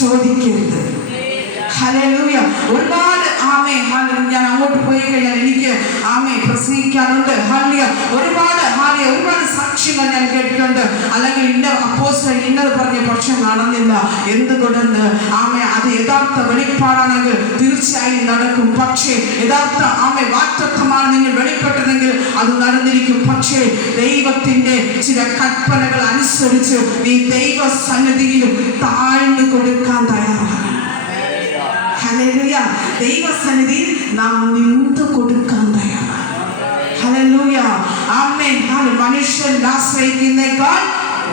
ചോദിക്കരുത്. ഹല്ലേലൂയ. ഒരുപാട് ആമേ ഞാൻ അങ്ങോട്ട് പോയി കഴിഞ്ഞാൽ എനിക്ക് ആമേ പ്രസംഗിക്കാനുണ്ട്. ഹല്ലേലൂയ. ഒരുപാട് സാക്ഷ്യങ്ങൾ ഞാൻ കേട്ടിട്ടുണ്ട്. അല്ലെങ്കിൽ ഇന്ന അപ്പോസ്തലൻ ഇന്നത് പറഞ്ഞ പക്ഷെ നടന്നില്ല. എന്തുകൊണ്ടെന്ന് ആമേ അത് യഥാർത്ഥ വെളിപ്പാടാണെങ്കിൽ തീർച്ചയായും നടക്കും. പക്ഷേ യഥാർത്ഥ ആമേ വാക്തത്വമാണ് നിങ്ങൾ വെളിപ്പെട്ടതെങ്കിൽ അത് നടന്നിരിക്കും. പക്ഷേ ദൈവത്തിന്റെ ചില കൽപ്പനകൾ അനുസരിച്ച് നീ ദൈവ സന്നിധിയിലും താഴ്ന്നു കൊടുക്കാൻ തയ്യാറാണ്. ഹല്ലേലൂയ. ദൈവസന്നിധിയിൽ നാം നിന്നു കൊടുക്കാൻ തയ്യാറാണ്. ഹല്ലേലൂയ. ആമേൻ. മനുഷ്യൻ ആശ്രയിക്കുന്നേക്കാൾ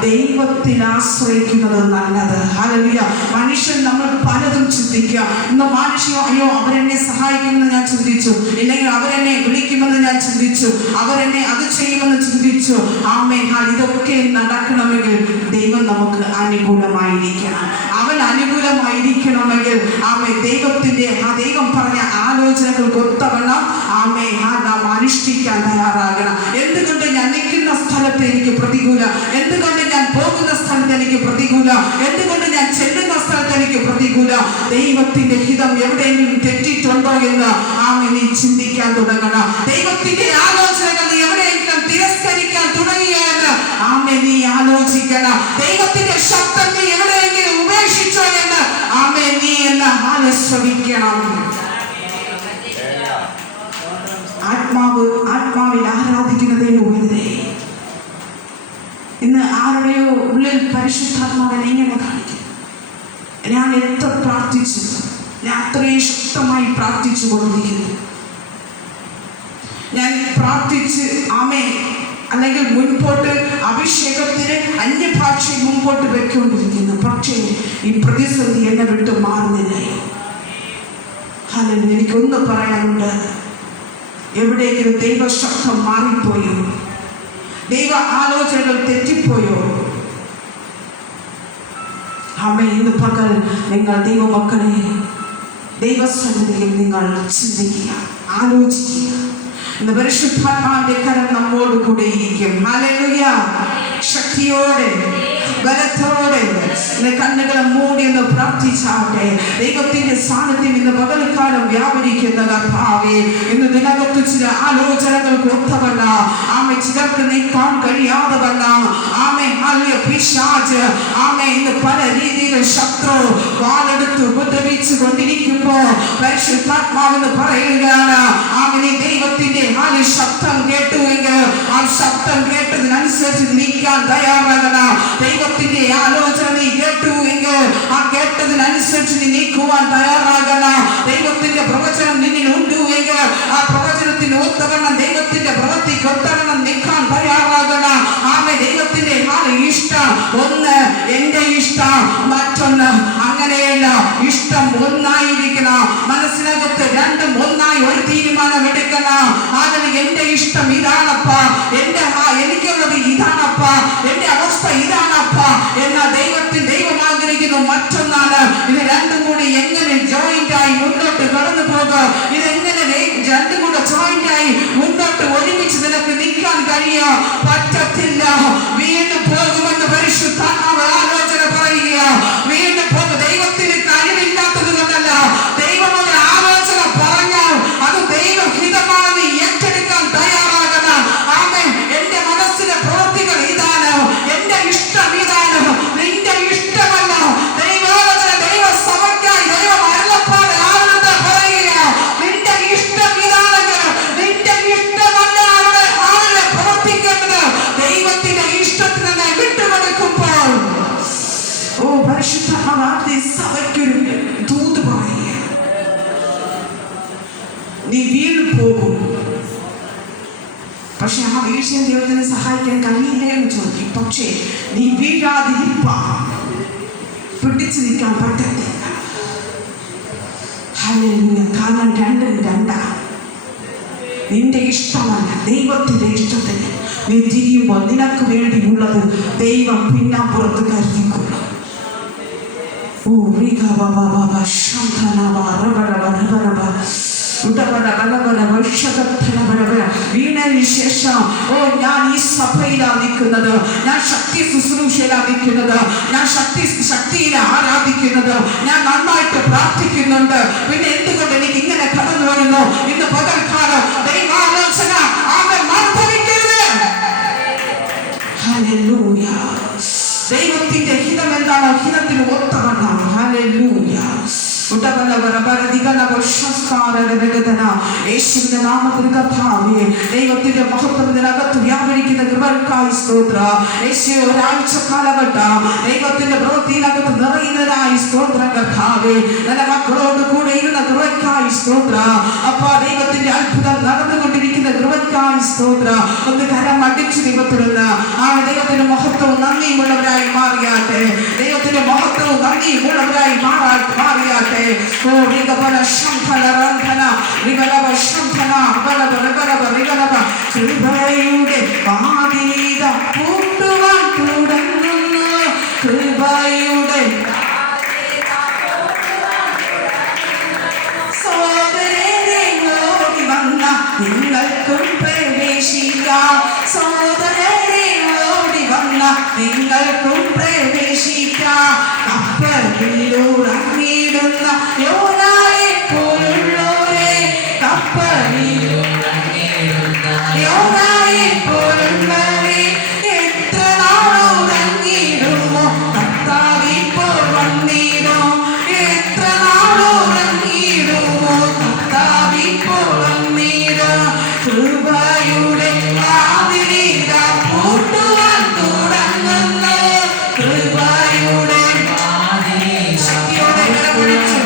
ദൈവത്തിൽ ആശ്രയിക്കുന്നത് നല്ലത്. ഹല്ലേലൂയ. മനുഷ്യൻ നമ്മൾ പലതും ചിന്തിക്കുക. ഇന്ന് മനുഷ്യ അയ്യോ അവരെന്നെ സഹായിക്കുമെന്ന് ഞാൻ ചിന്തിച്ചു, ഇല്ലെങ്കിൽ അവരെന്നെ വിളിക്കുമെന്ന് ഞാൻ ചിന്തിച്ചു, അവരെന്നെ അത് ചെയ്യുമെന്ന് ചിന്തിച്ചു. ആമേൻ. ഇതൊക്കെ നടക്കണമെങ്കിൽ ദൈവം നമുക്ക് അനുകൂലമായിരിക്കണം. അവൻ അനുകൂലമായിരിക്കണമെങ്കിൽ ആമേ ദൈവത്തിന്റെ ദൈവം പറഞ്ഞ ആലോചനകൾക്ക് ഒത്തവണ്ണം ആമേ നാം അനുഷ്ഠിക്കാൻ തയ്യാറാകണം. എന്തുകൊണ്ട് ഞാൻ നിൽക്കുന്ന സ്ഥലത്ത് എനിക്ക് പ്രതികൂല, എന്തുകൊണ്ട് ഞാൻ പോകുന്ന സ്ഥലത്ത് എനിക്ക് പ്രതികൂല, എന്തുകൊണ്ട് ഞാൻ ചെല്ലുന്ന സ്ഥലത്ത് എനിക്ക് പ്രതികൂല, ദൈവത്തിന്റെ ഹിതം എവിടെയെങ്കിലും തെറ്റിയിട്ടുണ്ടോ എന്ന് ആമേ നീ ചിന്തിക്കാൻ തുടങ്ങണം. ദൈവത്തിന്റെ ആലോചനകൾ നീ എവിടെയെങ്കിലും തിരസ്കരിക്കാൻ തുടങ്ങിയോ എന്ന് ആമേ നീ ആലോചിക്കണം. ദൈവത്തിന്റെ ശബ്ദം നീ എവിടെയെങ്കിലും ഉപേക്ഷിച്ചോ എന്ന് ആമേ നീ എന്ന് ആലോചിക്കണം. ആത്മാവിൽ ആരാധിക്കുന്ന ദൈവമേ, ഇന്ന് ആരുടെയോ ഉള്ളിൽ പരിശുദ്ധാത്മാവിനെ എങ്ങനെ കാണിക്കും? ഞാൻ എത്ര പ്രാർത്ഥിച്ചു, ഞാൻ അത്രയും ശക്തമായി പ്രാർത്ഥിച്ചു കൊണ്ടിരിക്കുന്നു. ഞാൻ പ്രാർത്ഥിച്ച് ആമേ അല്ലെങ്കിൽ മുൻപോട്ട് അഭിഷേകത്തിന് അന്യഭാഷയിൽ മുമ്പോട്ട് വെക്കൊണ്ടിരിക്കുന്നു. പക്ഷേ ഈ പ്രതിസന്ധി എന്നെ വിട്ട് മാറുന്നില്ലയോ? ഹല്ലേലൂയ. എനിക്കൊന്ന് പറയാനുണ്ട്. എവിടെയെങ്കിലും ദൈവശബ്ദം മാറിപ്പോയോ? ദൈവ ആലോചനകൾ തെറ്റിപ്പോയോ? ആമേൻ. ഇന്ന് പകൽ നിങ്ങൾ ദൈവമക്കളെ ദൈവസന്നിധിയിൽ നിങ്ങൾ ചിന്തിക്കുക, ആലോചിക്കുക. ഇന്ന് പരിശുദ്ധാത്മാവിന്റെ കരം നമ്മോട് കൂടെ ഇരിക്കും. ഹല്ലേലൂയ. ശക്തിയോടെ ബലത്തോടെ കണ്ണുകളെ മൂടി എന്ന് പ്രാർത്ഥിച്ചാട്ടെ. ദൈവത്തിന്റെ സാന്നിധ്യം ഇന്ന് പകൽക്കാലം വ്യാപരിക്കുന്ന കർത്താവേ, ഇന്ന് നിനകത്ത് ചില ആലോചനകൾക്ക് ഒത്തവല്ല ആമേ ചിലർക്ക് നീക്കാൻ കഴിയാതെ വല്ല ആമേ പിശാച് ആമേ ഇന്ന് പല രീതിയിൽ ശത്രു വാളെടുത്ത് ഉപദ്രവിച്ചു കൊണ്ടിരിക്കുമ്പോ പരിശുദ്ധാത്മാവെന്ന് പറയുകയാണ് ആമേ ദൈവത്തിന്റെ ശബ്ദം കേട്ടുവെങ്കിൽ ആ ശബ്ദം കേട്ടതിനനുസരിച്ച് നീക്കാൻ തയ്യാറാകണം. ദൈവത്തിന്റെ ആലോചന നീ കേട്ടു എങ്കിൽ ആ കേട്ടതിനനുസരിച്ച് നീ നീക്കുവാൻ തയ്യാറാകണം. ദൈവത്തിന്റെ പ്രവചനം നിന്നിൽ ഉണ്ട് എങ്കിൽ ആ പ്രവചനത്തിന് ഒത്തവണ്ണം ദൈവത്തിന്റെ പ്രവൃത്തിക്ക് ഒത്തവണ്ണം നീക്കാൻ തയ്യാറാകണം. ആമേ ദൈവത്തിന്റെ ഇഷ്ടം ഒന്ന്, എന്റെ ഇഷ്ടം മറ്റൊന്ന്. അങ്ങനെയല്ല, ഇഷ്ടം ഒന്നായിരിക്കണം. മനസ്സിനകത്ത് രണ്ടും ഒന്നായി ഒരു തീരുമാനം എടുക്കണം. അതിന് എന്റെ ഇഷ്ടം ഇതാണപ്പാ, എനിക്കുള്ളത് ഇതാണപ്പാ, എന്റെ അവസ്ഥ ഇതാണപ്പാ എന്നാൽ ദൈവം ആഗ്രഹിക്കുന്നു മറ്റൊന്നാണ്. ഇത് രണ്ടും കൂടി എങ്ങനെ ജോയിന്റ് ആയി മുന്നോട്ട് കടന്നു പോകുക? ഇതെങ്ങനെ രണ്ടും കൂടെ ജോയിന്റ് ആയി മുന്നോട്ട് ഒരുമിച്ച് നിനക്ക് നിൽക്കാൻ കഴിയുക? പറ്റത്തില്ല. വീണ്ടും പോകുമെന്ന് പരിശുദ്ധാത്മാവ് ആലോചന പറയുക. വീണ്ടും പോകും. ദൈവത്തിന് കഴിവില്ലാത്തത് കൊണ്ടല്ല, ദൈവം ഒരു ആലോചന പറഞ്ഞാൽ അത് ദൈവഹിതമാണെന്ന് ഏറ്റെടുക്കാൻ തയ്യാറാകണം. ആമേൻ. എന്റെ മനസ്സിലെ പ്രവൃത്തികൾ ഇതാണ്, എന്റെ ഇഷ്ടം ഇതാണ്, നിന്റെ ഇഷ്ടമല്ല. ദൈവാലോചന ദൈവസഭയ്ക്കായി ദൈവം അരുളപ്പാട് ആളുടെ പറയുക. നിന്റെ ഇഷ്ടം ഇതാണെങ്കിൽ നിന്റെ ഇഷ്ടമല്ല അവിടെ ആളുടെ പ്രവർത്തിക്കേണ്ടത്. ദൈവത്തിന്റെ ഇഷ്ടത്തിന് തന്നെ വിട്ടുകൊടുക്കുമ്പോൾ പരിശുദ്ധാത്മാവ് സഭയ്ക്കൊരു ദൂത് പറയുക. നീ വീണ്ടും പോകും, പക്ഷെ ആ വീഴ്ചയെ ദൈവത്തിനെ സഹായിക്കാൻ കഴിയില്ലേ എന്ന് ചോദിക്കും. പക്ഷേ നീ വീഴാതിരിപ്പാൻ പിടിച്ചു നിൽക്കാൻ പറ്റത്തില്ല. ഹല്ലേലൂയ. കാരണം രണ്ടും രണ്ടാണ്. നിന്റെ ഇഷ്ടമല്ല, ദൈവത്തിന്റെ ഇഷ്ടത്തിന് നീ തിരിയുമ്പോൾ നിനക്ക് വേണ്ടിയുള്ളത് ദൈവം പിന്നാമ്പുറത്ത് കരുതിക്കൊള്ളും. വീണതിന് ശേഷം ഞാൻ ഈ സഭയിലാണ് നിൽക്കുന്നത്, ഞാൻ ശക്തി ശുശ്രൂഷയിലാണ് നിൽക്കുന്നത്, ഞാൻ ശക്തിയിൽ ആരാധിക്കുന്നത്, ഞാൻ നന്നായിട്ട് പ്രാർത്ഥിക്കുന്നുണ്ട്, പിന്നെ എന്തുകൊണ്ട് എനിക്ക് ഇങ്ങനെ കടന്നു വരുന്നു? ഇന്ന് പകൽക്കാലം ദൈവാലോചന ഹല്ലേലൂയ. ദൈവത്തിന്റെ ഹിതം എന്താണോ ഹിതത്തിന് ഒത്തവണ്ണം. ഹല്ലേലൂയ. യേശുവിന്റെ നാമത്തിൽ കർത്താവേ, ദൈവത്തിന്റെ മഹത്വത്തിനകത്ത് വ്യാപരിക്കുന്ന കൃപകൾക്കായി സ്തോത്രം. യേശു ഒരാഴ്ച കാലഘട്ടം ദൈവത്തിന്റെ പ്രവൃത്തിയിനകത്ത് നിറയുന്നതിനായി സ്തോത്രം കർത്താവേ. നല്ല മക്കളോട് കൂടെ ഇരുന്ന കൃപയ്ക്കായി സ്തോത്രം. അപ്പ ദൈവത്തിന്റെ അത്ഭുതം നടന്നുകൊണ്ടിരിക്കുന്ന കൃപയ്ക്കായി സ്തോത്രം. ഒന്ന് കരം അടിച്ചു ദൈവത്തിലുള്ള ദൈവത്തിന്റെ മഹത്വവും നന്ദിയുമുള്ളവരായി മാറിയാട്ടെ. ദൈവത്തിന്റെ മഹത്വവും നന്ദിയുമുള്ളവരായി മാറിയാട്ടെ. കൃപയുടെ വാതിലിത പൂട്ടുവാൻ തുടങ്ങുന്നു. കൃപയുടെ സോദരരെ ഓടി വന്ന നിങ്ങൾക്കും പ്രവേശിക്കാം. സോദരരെ ഓടി വന്ന നിങ്ങൾക്കും പ്രവേശിക്കാം. കപ്പലിലുറങ്ങിടുന്ന യോനായെ പോലുള്ളോരെ, കപ്പലിലുറങ്ങിടുന്ന യോനായെ പോലുള്ളവരെ, എത്ര നാളുറങ്ങിടുമോ കർത്താവ് ഇപ്പോൾ വന്നിടും. എത്ര നാളുറങ്ങിടുമോ കർത്താവ് ഇപ്പോൾ വന്നിടും. കൃപയുടെ വാതിലിത പൂട്ടുവാൻ തുടങ്ങുന്നു. കൃപയുടെ ശക്തിയോടെ കരപിടിച്ചു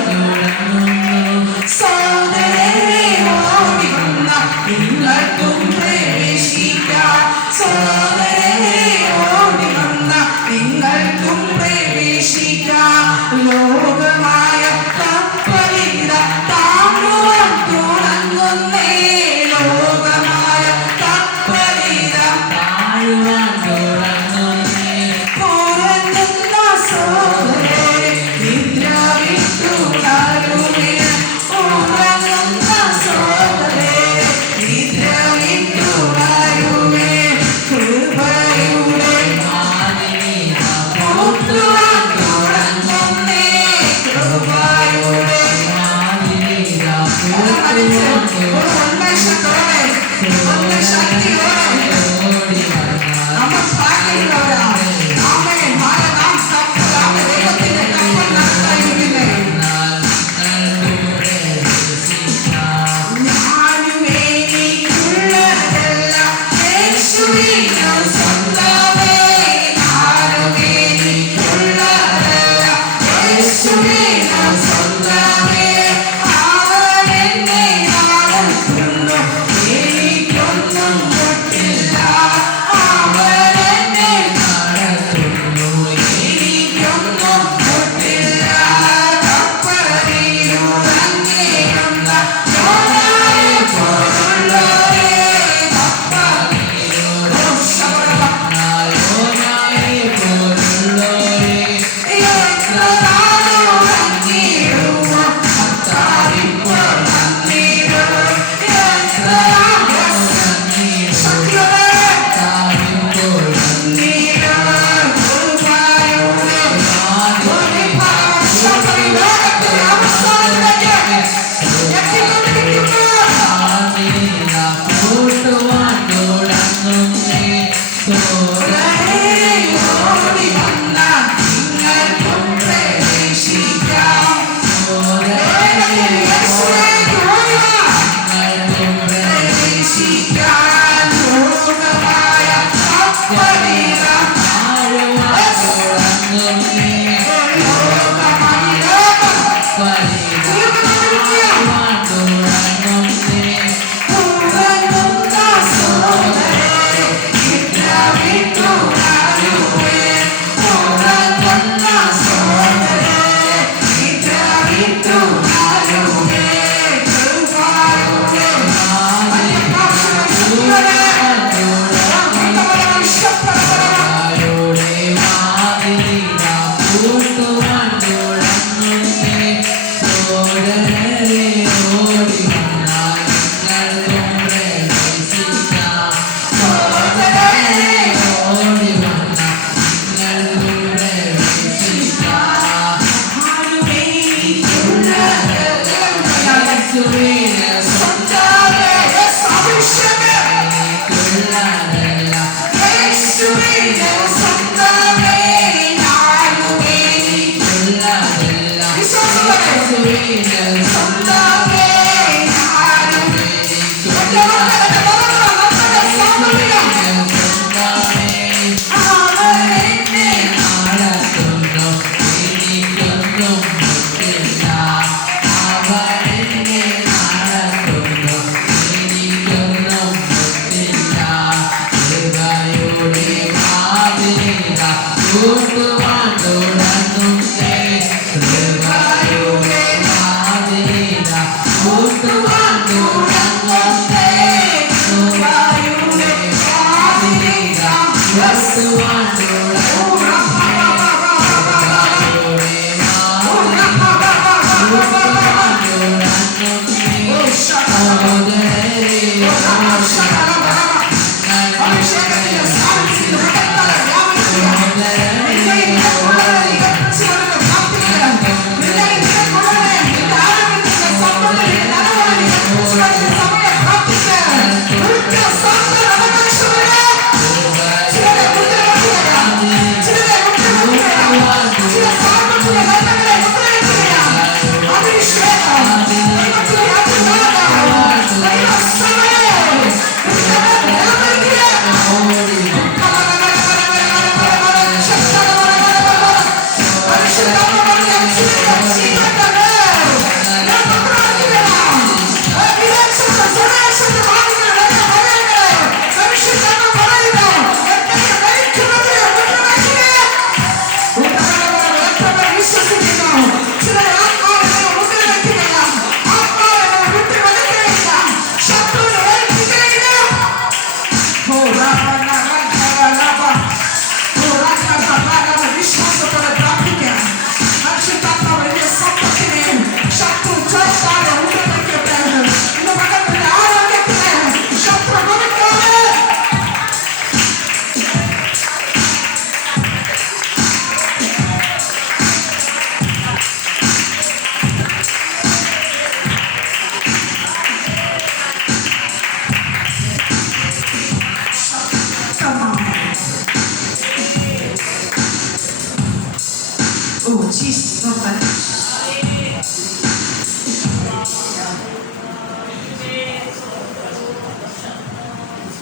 ജീസസ്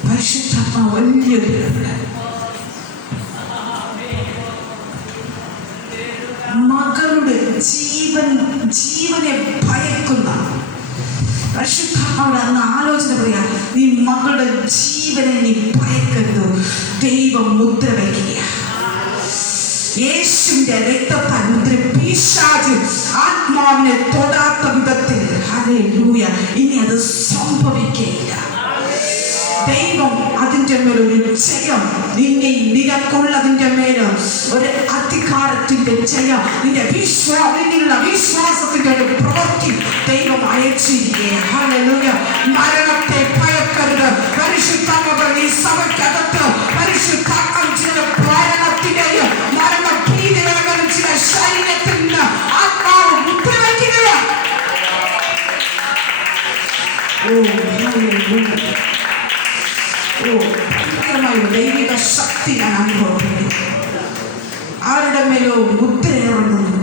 പരിശുദ്ധാത്മാവ് വലിയൊരു മകളുടെ ജീവനെ ഭയക്കുന്ന പരിശുദ്ധാത്മാവിടെ അന്ന് ആലോചന പറയാ, നീ മകളുടെ ജീവനെ നീ ഭയക്കരുത്. ദൈവം മുദ്ര വയ്ക്കുക. യേശുവിന്റെ രക്തത്താൽ മുദ്ര. പിശാച് ആത്മാവിനെ തൊടാത്ത വിധത്തിൽ ഹല്ലേലൂയ ഇനി അത് സംഭവിക്കുകയില്ല. ദൈവം അതിൻ്റെ മേലൊരു ജയം, നിനക്കുള്ളതിൻ്റെ മേല് ഒരു അധികാരത്തിന്റെ ജയം, നിന്നുള്ള വിശ്വാസത്തിന്റെ ഒരു പ്രവൃത്തി ദൈവം അയച്ചിരിക്കുകയാണ്. ഹല്ലേലൂയ. മരണത്തെ ഭയക്കരുത്. പരിശുദ്ധാത്മാവ് ഈ സഭയ്ക്കകത്ത് പരിശുദ്ധാത്മാവ് ചില ഭരണത്തിന്റെയും മരണഭീതികളും ചില ശരീരത്തിൽ നിന്ന് ആത്മാവ് മുദ്രവയ്ക്കുകയാണ്. ദൈവിക ശക്തി ഞാൻ അനുഭവപ്പെട്ടു. ആരുടെ മേലോ മുദ്രയിറങ്ങുന്നു.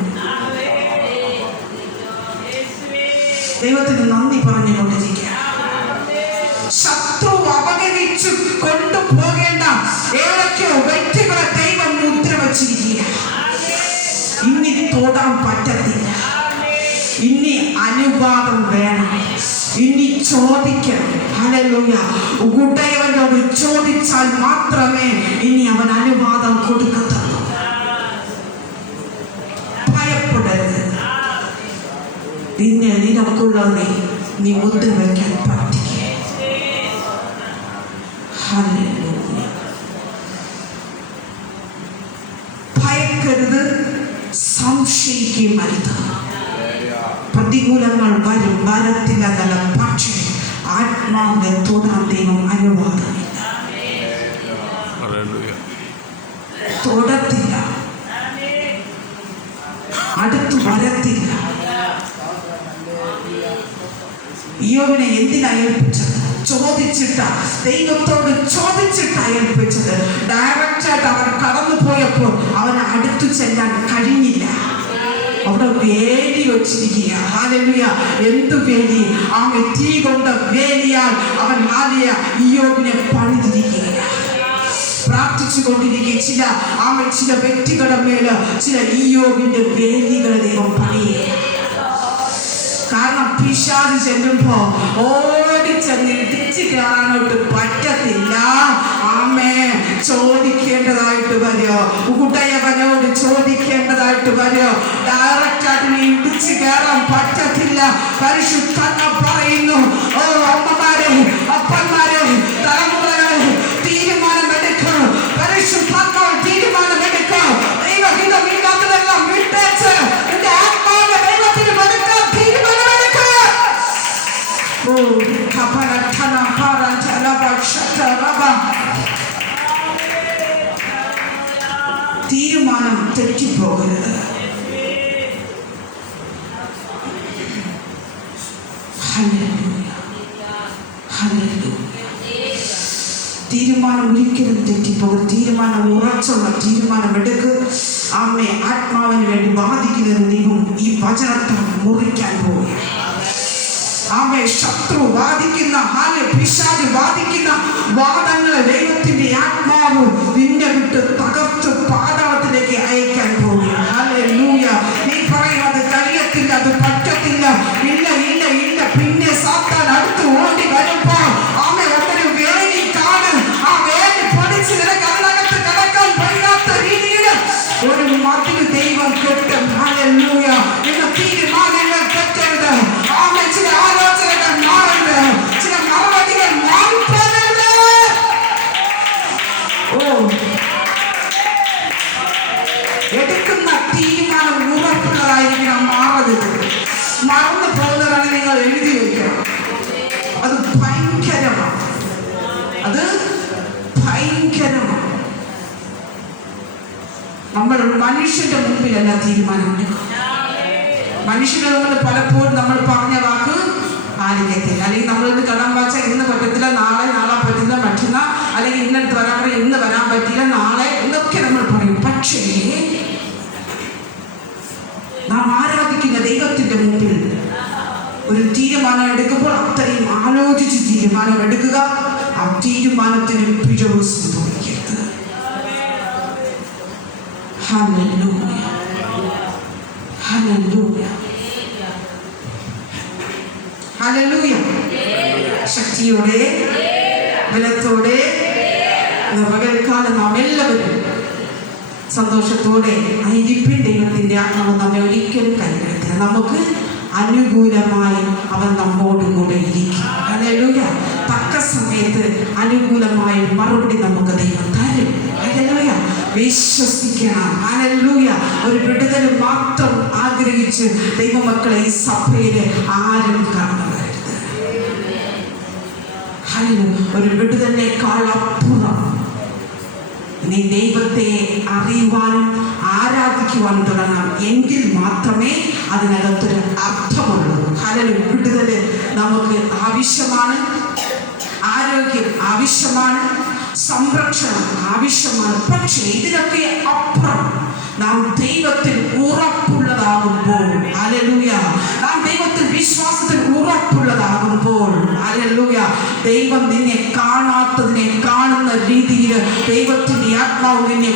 ദൈവത്തിന് നന്ദി പറഞ്ഞുകൊണ്ടിരിക്കുക. ശത്രു അപകരിച്ചു കൊണ്ടുപോകേണ്ട ഏതൊക്കെയോ വ്യക്തികളെ ദൈവം മുദ്ര വച്ചിരിക്കുക. ഇനി തൊടാൻ പറ്റത്തില്ല. ഇനി അനുവാദം വേണം. ഇനി ചോദിക്കണം. ഹല്ലേലൂയ. ഉടയവനോട് ചോദിച്ചാൽ മാത്രമേ ഇനി അവൻ അനുവാദം കൊടുക്കത്തുള്ളൂ. ഭയപ്പെടരുത്. നിനക്കുള്ളവനെ നീ മുദ്ര വയ്ക്കാൻ പ്രാർത്ഥിക്കുക. ഹല്ലേലൂയ. ഭയക്കരുത്, സംശയിക്കുകയും അരുത്. പ്രതികൂലങ്ങൾ വരും, വരത്തില്ല. പക്ഷേ ആത്മാവിനെ തൊടാൻ ദൈവം അനുവാദമില്ല. തൊടത്തില്ല, അടുത്തു വരത്തില്ല. ഇയ്യോബിനെ എന്തിനാ ഏൽപ്പിച്ചത്? ചോദിച്ചിട്ടാ, ദൈവത്തോട് ചോദിച്ചിട്ടാ ഏൽപ്പിച്ചത്. ഡയറക്റ്റായിട്ട് അവൻ കടന്നു പോയപ്പോൾ അവന് അടുത്തു ചെല്ലാൻ കഴിഞ്ഞില്ല. അവിടെ വേലി വെച്ചിരിക്കുക. ഹല്ലേലൂയ. എന്തു വേലി? അവൻ തീ കൊണ്ട് വേലിയാൽ അവൻ ഇയ്യോബിനെ പണിതിരിക്കുക. പ്രാർത്ഥിച്ചു കൊണ്ടിരിക്കുക. ചില വ്യക്തികളുടെ മേല് ചില ഇയ്യോബിന്റെ വേലികളെ ദൈവം പണിയുക. കാരണം പിശാച് ചെല്ലുമ്പോ ഓടിച്ചെന്ന് ഇടിച്ചു കയറാനോട്ട് പറ്റത്തില്ല. ആമേ ചോദിക്കേണ്ടതായിട്ട് വരുമോ? ഉടയവനോട് ചോദിക്കേണ്ടതായിട്ട് വരുമോ? ഡയറക്റ്റായിട്ട് നീ ഇടിച്ചു കയറാൻ പറ്റത്തില്ല. പരിശുദ്ധാത്മാവ് പറയുന്നു, ഓ അമ്മമാരെ, അപ്പന്മാരെ, തലമുറകളെ, തീരുമാനമെടുക്കൂ. പരിശുദ്ധാത്മാവ് തീരുമാനമെടുക്കൂ. ദൈവഹിതം ഇല്ലാത്തതെല്ലാം വിട്ടേച്ച് എന്റെ ആത്മാവിനെ ദൈവത്തിന് കൊടുക്കാൻ തീരുമാനമെടുക്കൂ. തീരുമാനം തെറ്റിപ്പോകരുത്. തീരുമാനം ഒരിക്കലും തെറ്റിപ്പോകും. തീരുമാനം ഉറച്ചുള്ള തീരുമാനം എടുക്കുക. ആമേ ആത്മാവിന് വേണ്ടി വാദിക്കുന്ന ദൈവം ഈ വചനത്തെ മുറിക്കാൻ പോവുക. ആമേ ശത്രു വാദിക്കുന്ന, പിശാച് വാദിക്കുന്ന വാദങ്ങളെ ദൈവത്തിന്റെ ആത്മാവ് നിന്നെ വിട്ട് തകർത്ത് പാതാളത്തിലേക്ക് അയക്കാൻ പോവുക. ഹല്ലേലൂയ. നീ പറയുന്നത് കഴിയത്തില്ല, അത് പറ്റത്തില്ല, ഇല്ല ഇല്ല ഇല്ല. പിന്നെ സാത്താൻ അടുത്ത് ഓടി വരുമ്പോ ആമേ ഒരു വേലി കാണും. ആ വേലി പഠിച്ച് നിനക്ക് അതിനകത്ത് കിടക്കാൻ കഴിയാത്ത രീതിയിൽ ഒരു മതിൽ ദൈവം കെട്ടും. ഹല്ലേലൂയ. ഇന്ന് തീരുമാനങ്ങൾ തെറ്റരുത്. ആമേ ചില ആലോചനകൾ മാറരുത്. ചില മറുപടികൾ മാറിപ്പോകരുത്. എടുക്കുന്ന തീരുമാനം ഉറപ്പുള്ളതായിരിക്കണം. മാറരുത്. മറന്നു പോകുന്നതാണ് നിങ്ങൾ എഴുതി വയ്ക്കണം. അത് ഭയങ്കരമാണ്. അത് ഭയങ്കരമാണ്. നമ്മൾ മനുഷ്യന്റെ മുമ്പിലല്ല തീരുമാനം എടുക്കുക. മനുഷ്യന്റെ മുമ്പിൽ പലപ്പോഴും നമ്മൾ പറഞ്ഞ വാക്ക് പാലിക്കത്തില്ല. അല്ലെങ്കിൽ നമ്മളിത് കടം വാച്ചാൽ ഇന്ന് പറ്റത്തില്ല, നാളെ പറ്റില്ല, മറ്റന്നാൾ അല്ലെങ്കിൽ ഇന്നടുത്ത് വരാൻ പറയും, ഇന്ന് വരാൻ പറ്റില്ല, നാളെ എന്നൊക്കെ നമ്മൾ പറയും. പക്ഷേ തീരുമാനം എടുക്കുക. ആ തീരുമാനത്തിന് പിഴവ് സംഭവിക്കരുത്. Hallelujah, hallelujah, hallelujah. ശക്തിയോടെ ബലത്തോടെ പകൽക്കാലം നാം എല്ലാവരും സന്തോഷത്തോടെ ആയിരിക്കും. ദൈവത്തിൻ്റെ ആത്മാവ് നമ്മെ ഒരിക്കലും കൈവിടത്തില്ല. നമുക്ക് അനുകൂലമായി അവൻ നമ്മോടുകൂടെ ഇരിക്കും. ഹല്ലേലൂയ. തക്ക സമയത്ത് അനുകൂലമായ മറുപടി നമുക്ക് ദൈവം തരും. ഹല്ലേലൂയ. വിശ്വസിക്കണം. ഹല്ലേലൂയ. ഒരു വിടുതൽ മാത്രം ആഗ്രഹിച്ച് ദൈവമക്കളെ ഈ സഭയിൽ ആരും കടന്നു വരരുത്. ഹല്ലേലൂയ. ഒരു വിടുതലിനേക്കാൾ അപ്പുറം നീ ദൈവത്തെ അറിയുവാനും ആരാധിക്കുവാനും തുടങ്ങണം. എങ്കിൽ മാത്രമേ അതിനകത്തൊരു അർത്ഥമുള്ളൂ. ഹല്ലേലൂയ. വിടുതൽ നമുക്ക് ആവശ്യമാണ്, ആരോഗ്യം ആവശ്യമാണ്, സംരക്ഷണം ആവശ്യമാണ്. പക്ഷേ ഇതിനൊക്കെ അപ്പുറം നാം ദൈവത്തിൽ ഉറപ്പുള്ളതാകുമ്പോൾ, ഹല്ലേലൂയ, നാം ദൈവത്തിൽ വിശ്വാസത്തിൽ ഉറപ്പുള്ളതാകുമ്പോൾ, ഹല്ലേലൂയ, ദൈവം നിന്നെ കാണാത്തതിനെ കാണുന്ന രീതിയിൽ ദൈവത്തിന്റെ ആത്മാവ് നിന്നെ